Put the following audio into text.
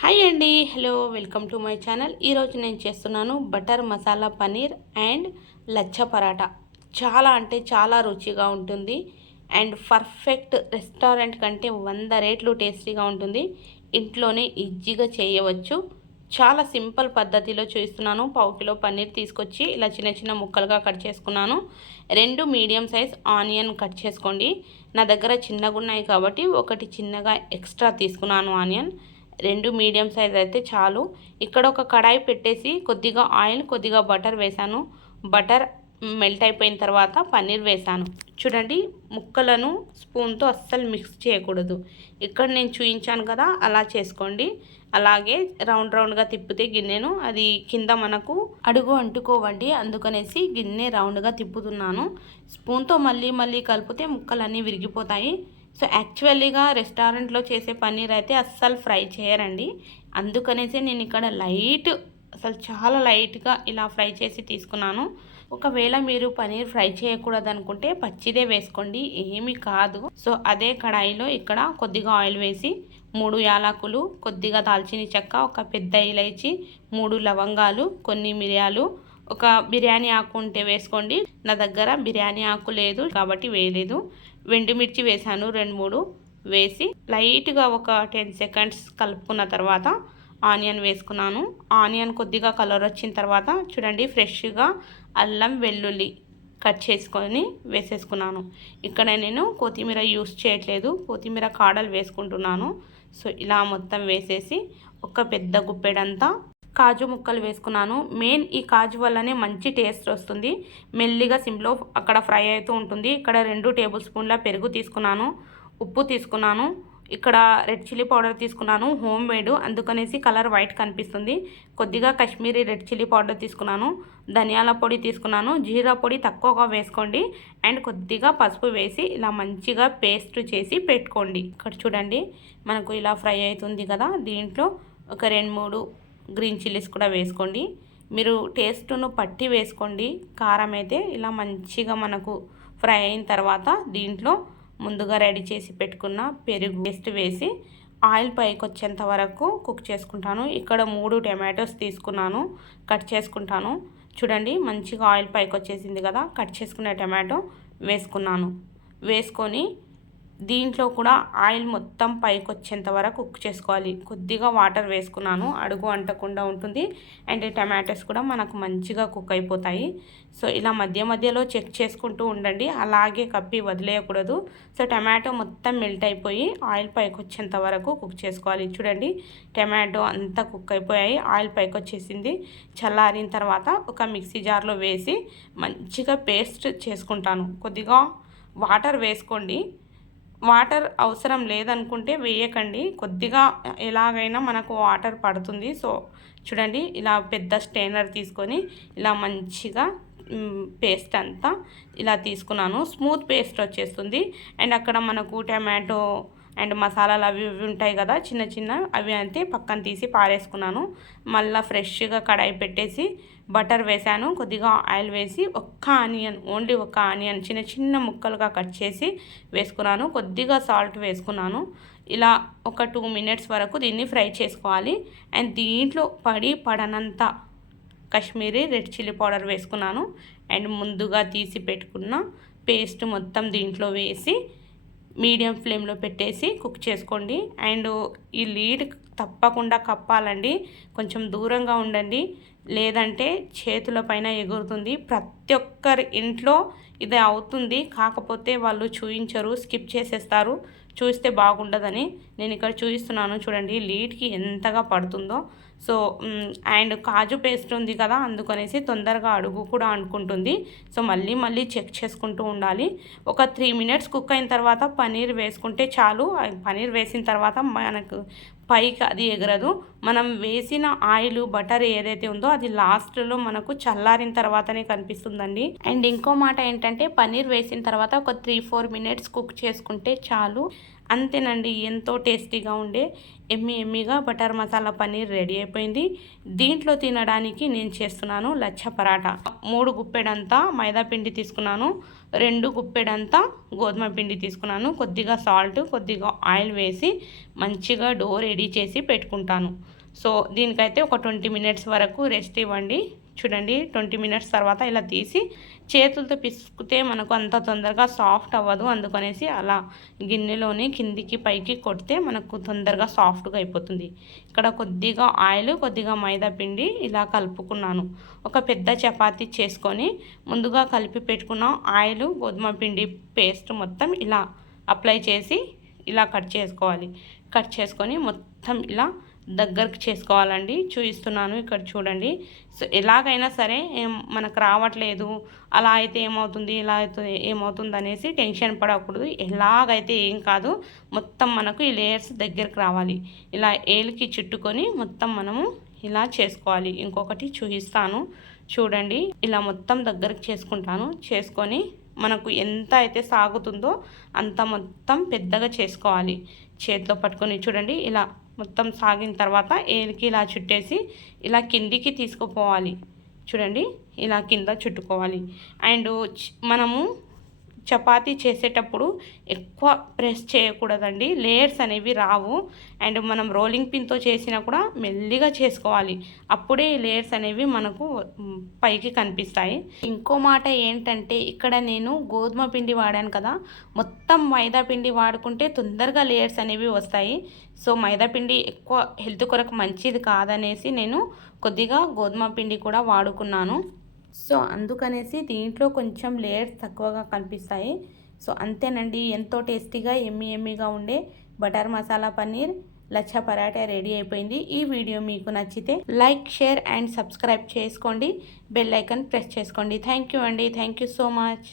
Hi అండి. Hello welcome to my channel. ఈరోజు నేను చేస్తున్నాను బటర్ మసాలా పనీర్ అండ్ లచ్చ పరాటా. చాలా అంటే చాలా రుచిగా ఉంటుంది అండ్ పర్ఫెక్ట్ రెస్టారెంట్ కంటే వంద రేట్లు టేస్టీగా ఉంటుంది. ఇంట్లోనే ఈజీగా చేయవచ్చు. చాలా సింపుల్ పద్ధతిలో చూస్తున్నాను. పావు కిలో పన్నీర్ తీసుకొచ్చి ఇలా చిన్న చిన్న ముక్కలుగా కట్ చేసుకున్నాను. రెండు మీడియం సైజ్ ఆనియన్ కట్ చేసుకోండి. నా దగ్గర చిన్నగా ఉన్నాయి కాబట్టి ఒకటి చిన్నగా ఎక్స్ట్రా తీసుకున్నాను ఆనియన్. రెండు మీడియం సైజ్ అయితే చాలు. ఇక్కడ ఒక కడాయి పెట్టేసి కొద్దిగా ఆయిల్ కొద్దిగా బటర్ వేశాను బటర్ మెల్ట్ అయిపోయిన తర్వాత పన్నీర్ వేశాను చూడండి ముక్కలను స్పూన్తో అస్సలు మిక్స్ చేయకూడదు. ఇక్కడ నేను చూపించాను కదా అలా చేసుకోండి. అలాగే రౌండ్ రౌండ్గా తిప్పితే గిన్నెను అది కింద మనకు అడుగు అంటుకోవండి. అందుకనేసి గిన్నె రౌండ్గా తిప్పుతున్నాను. స్పూన్తో మళ్ళీ మళ్ళీ కలిపితే ముక్కలన్నీ విరిగిపోతాయి. సో యాక్చువల్లీగా రెస్టారెంట్లో చేసే పన్నీర్ అయితే అస్సలు ఫ్రై చేయరండి. అందుకనేసి నేను ఇక్కడ లైట్ అసలు చాలా లైట్గా ఇలా ఫ్రై చేసి తీసుకున్నాను. ఒకవేళ మీరు పనీర్ ఫ్రై చేయకూడదు అనుకుంటే పచ్చిదే వేసుకోండి ఏమి కాదు. సో అదే కడాయిలో ఇక్కడ కొద్దిగా ఆయిల్ వేసి మూడు యాలకులు కొద్దిగా దాల్చిన చెక్క ఒక పెద్ద ఇలైచి మూడు లవంగాలు కొన్ని మిరియాలు ఒక బిర్యానీ ఆకు ఉంటే వేసుకోండి. నా దగ్గర బిర్యానీ ఆకు లేదు కాబట్టి వేయలేదు. వెండిమిర్చి వేసాను రెండు మూడు వేసి లైట్గా ఒక టెన్ సెకండ్స్ కలుపుకున్న తర్వాత ఆనియన్ వేసుకున్నాను. ఆనియన్ కొద్దిగా కలర్ వచ్చిన తర్వాత చూడండి ఫ్రెష్గా అల్లం వెల్లుల్లి కట్ చేసుకొని వేసేసుకున్నాను. ఇక్కడ నేను కొత్తిమీర యూస్ చేయట్లేదు కొత్తిమీర కాడలు వేసుకుంటున్నాను. సో ఇలా మొత్తం వేసేసి ఒక పెద్ద గుప్పెడంతా కాజు ముక్కలు వేసుకున్నాను. మెయిన్ ఈ కాజు వల్లనే మంచి టేస్ట్ వస్తుంది. మెల్లిగా సిమ్లో అక్కడ ఫ్రై అవుతూ ఉంటుంది. ఇక్కడ రెండు టేబుల్ స్పూన్ల పెరుగు తీసుకున్నాను. ఉప్పు తీసుకున్నాను. ఇక్కడ రెడ్ చిల్లీ పౌడర్ తీసుకున్నాను. Home made. అందుకనేసి కలర్ వైట్ కనిపిస్తుంది. కొద్దిగా కాశ్మీరీ రెడ్ చిల్లీ పౌడర్ తీసుకున్నాను. ధనియాల పొడి తీసుకున్నాను. జీరా పొడి తక్కువగా వేసుకోండి. అండ్ కొద్దిగా పసుపు వేసి ఇలా మంచిగా పేస్ట్ చేసి పెట్టుకోండి. ఇక్కడ చూడండి. మనకు ఇలా ఫ్రై అవుతుంది కదా దీంట్లో. ఒక రెండు మూడు గ్రీన్ చిల్లీస్ కూడా వేసుకోండి. మీరు టేస్ట్ను పట్టి వేసుకోండి. కారం అయితే ఇలా మంచిగా మనకు ఫ్రై అయిన తర్వాత దీంట్లో ముందుగా రెడీ చేసి పెట్టుకున్న పెరుగు పేస్ట్ వేసి ఆయిల్ పైకి వచ్చేంత వరకు కుక్ చేసుకుంటాను. ఇక్కడ మూడు టమాటోస్ తీసుకున్నాను. కట్ చేసుకుంటాను. చూడండి మంచిగా ఆయిల్ పైకి వచ్చేసింది కదా. కట్ చేసుకునే టమాటో వేసుకున్నాను. వేసుకొని దీంట్లో కూడా ఆయిల్ మొత్తం పైకి వచ్చేంత వరకు కుక్ చేసుకోవాలి. కొద్దిగా వాటర్ వేసుకున్నాను. అడుగు అంటకుండా ఉంటుంది. అండ్ టమాటోస్ కూడా మనకు మంచిగా కుక్ అయిపోతాయి. సో ఇలా మధ్య మధ్యలో చెక్ చేసుకుంటూ ఉండండి. అలాగే కప్పి వదిలేయకూడదు. సో టమాటో మొత్తం మెల్ట్ అయిపోయి ఆయిల్ పైకి వచ్చేంత వరకు కుక్ చేసుకోవాలి. చూడండి టమాటో అంతా కుక్ అయిపోయాయి. ఆయిల్ పైకి వచ్చేసింది చల్లారిన తర్వాత ఒక మిక్సీ జార్లో వేసి మంచిగా పేస్ట్ చేసుకుంటాను. కొద్దిగా వాటర్ వేసుకోండి. వాటర్ అవసరం లేదనుకుంటే వేయకండి. కొద్దిగా ఎలాగైనా మనకు వాటర్ పడుతుంది. సో చూడండి ఇలా పెద్ద స్టెయినర్ తీసుకొని ఇలా మంచిగా పేస్ట్ అంతా ఇలా తీసుకున్నాను. స్మూత్ పేస్ట్ వచ్చేస్తుంది. అండ్ అక్కడ మనకు టమాటో అండ్ మసాలాలు అవి ఇవి ఉంటాయి కదా చిన్న చిన్న అవి అంతే పక్కన తీసి పారేసుకున్నాను. మళ్ళీ ఫ్రెష్గా కడాయి పెట్టేసి బటర్ వేసాను. కొద్దిగా ఆయిల్ వేసి ఒక్క ఆనియన్ ఓన్లీ ఒక ఆనియన్ చిన్న చిన్న ముక్కలుగా కట్ చేసి వేసుకున్నాను. కొద్దిగా సాల్ట్ వేసుకున్నాను. ఇలా ఒక టూ మినిట్స్ వరకు దీన్ని ఫ్రై చేసుకోవాలి. అండ్ దీంట్లో పడి పడనంత కాశ్మీరీ రెడ్ చిల్లీ పౌడర్ వేసుకున్నాను. అండ్ ముందుగా తీసి పెట్టుకున్న పేస్ట్ మొత్తం దీంట్లో వేసి మీడియం ఫ్లేమ్లో పెట్టేసి కుక్ చేసుకోండి. అండ్ ఈ లీడ్ తప్పకుండా కప్పాలండి. కొంచెం దూరంగా ఉండండి. లేదంటే చేతుల పైన ఎగురుతుంది. ప్రతి ఒక్కరి ఇంట్లో ఇది అవుతుంది. కాకపోతే వాళ్ళు చూయించరు స్కిప్ చేసేస్తారు. చూస్తే బాగుండదని నేను ఇక్కడ చూపిస్తున్నాను చూడండి లీడ్కి ఎంతగా పడుతుందో. సో అండ్ కాజు పేస్ట్ ఉంది కదా అందుకనేసి తొందరగా అడుగు కూడా అనుకుంటుంది. సో మళ్ళీ మళ్ళీ చెక్ చేసుకుంటూ ఉండాలి. ఒక త్రీ మినిట్స్ కుక్ అయిన తర్వాత పనీర్ వేసుకుంటే చాలు. పనీర్ వేసిన తర్వాత మనకు పైకి అది ఎగరదు. మనం వేసిన ఆయిల్ బటర్ ఏదైతే ఉందో అది లాస్ట్లో మనకు చల్లారిన తర్వాతనే కనిపిస్తుందండి. అండ్ ఇంకో మాట ఏంటంటే పన్నీర్ వేసిన తర్వాత ఒక త్రీ ఫోర్ మినిట్స్ కుక్ చేసుకుంటే చాలు. అంతేనండి ఎంతో టేస్టీగా ఉండే ఎమ్మి ఎమ్మిగా బటర్ మసాలా పన్నీర్ రెడీ అయిపోయింది. దీంట్లో తినడానికి నేను చేస్తున్నాను లచ్చ పరాటా. మూడు గుప్పెడంతా మైదా పిండి తీసుకున్నాను రెండు గుప్పెడంతా గోధుమ పిండి తీసుకున్నాను కొద్దిగా సాల్ట్ కొద్దిగా ఆయిల్ వేసి మంచిగా డో రెడీ చేసి పెట్టుకుంటాను. సో దీనికైతే ఒక ట్వంటీ మినిట్స్ వరకు రెస్ట్ ఇవ్వండి. చూడండి ట్వంటీ మినిట్స్ తర్వాత ఇలా తీసి చేతులతో పిసుకుతే మనకు అంత తొందరగా సాఫ్ట్ అవ్వదు. అందుకనేసి అలా గిన్నెలోని కిందికి పైకి కొడితే మనకు తొందరగా సాఫ్ట్గా అయిపోతుంది. ఇక్కడ కొద్దిగా ఆయిల్ కొద్దిగా మైదా పిండి ఇలా కలుపుకున్నాను. ఒక పెద్ద చపాతి చేసుకొని ముందుగా కలిపి పెట్టుకున్న ఆయిల్ గోధుమ పిండి పేస్ట్ మొత్తం ఇలా అప్లై చేసి ఇలా కట్ చేసుకోవాలి. కట్ చేసుకొని మొత్తం ఇలా దగ్గరకు చేసుకోవాలండి. చూపిస్తున్నాను ఇక్కడ చూడండి. సో ఎలాగైనా సరే మనకు రావట్లేదు. అలా అయితే ఏమవుతుంది ఇలా అయితే ఏమవుతుంది అనేసి టెన్షన్ పడకూడదు. ఎలాగైతే ఏం కాదు మొత్తం మనకు ఈ లేయర్స్ దగ్గరకు రావాలి. ఇలా ఏలికి చుట్టుకొని మొత్తం మనము ఇలా చేసుకోవాలి. ఇంకొకటి చూపిస్తాను చూడండి ఇలా మొత్తం దగ్గరకు చేసుకుంటాను. చేసుకొని మనకు ఎంత అయితే సాగుతుందో అంత మొత్తం పెద్దగా చేసుకోవాలి. చేతిలో పట్టుకొని చూడండి ఇలా మొత్తం సాగిన తర్వాత ఏలికి ఇలా చుట్టేసి ఇలా కిందికి తీసుకుపోవాలి. చూడండి ఇలా కింద చుట్టుకోవాలి. అండ్ మనము చపాతీ చేసేటప్పుడు ఎక్కువ ప్రెస్ చేయకూడదండి. లేయర్స్ అనేవి రావు. అండ్ మనం రోలింగ్ పిన్తో చేసినా కూడా మెల్లిగా చేసుకోవాలి. అప్పుడే లేయర్స్ అనేవి మనకు పైకి కనిపిస్తాయి. ఇంకో మాట ఏంటంటే ఇక్కడ నేను గోధుమ పిండి వాడాను కదా. మొత్తం మైదా పిండి వాడుకుంటే తొందరగా లేయర్స్ అనేవి వస్తాయి. సో మైదా పిండి ఎక్కువ హెల్త్ కొరకు మంచిది కాదనేసి నేను కొద్దిగా గోధుమ పిండి కూడా వాడుకున్నాను. సో అందుకనేసి దీంట్లో కొంచెం లేయర్స్ తక్కువగా కనిపిస్తాయి. సో అంతేనండి ఎంతో టేస్టీగా ఎమ్మి ఎమ్మిగా ఉండే బటర్ మసాలా పన్నీర్ లచ్చా పరాటా రెడీ అయిపోయింది. ఈ వీడియో మీకు నచ్చితే లైక్ షేర్ అండ్ సబ్స్క్రైబ్ చేసుకోండి. బెల్ ఐకన్ ప్రెస్ చేసుకోండి. థ్యాంక్ యూ అండి. Thank you so much.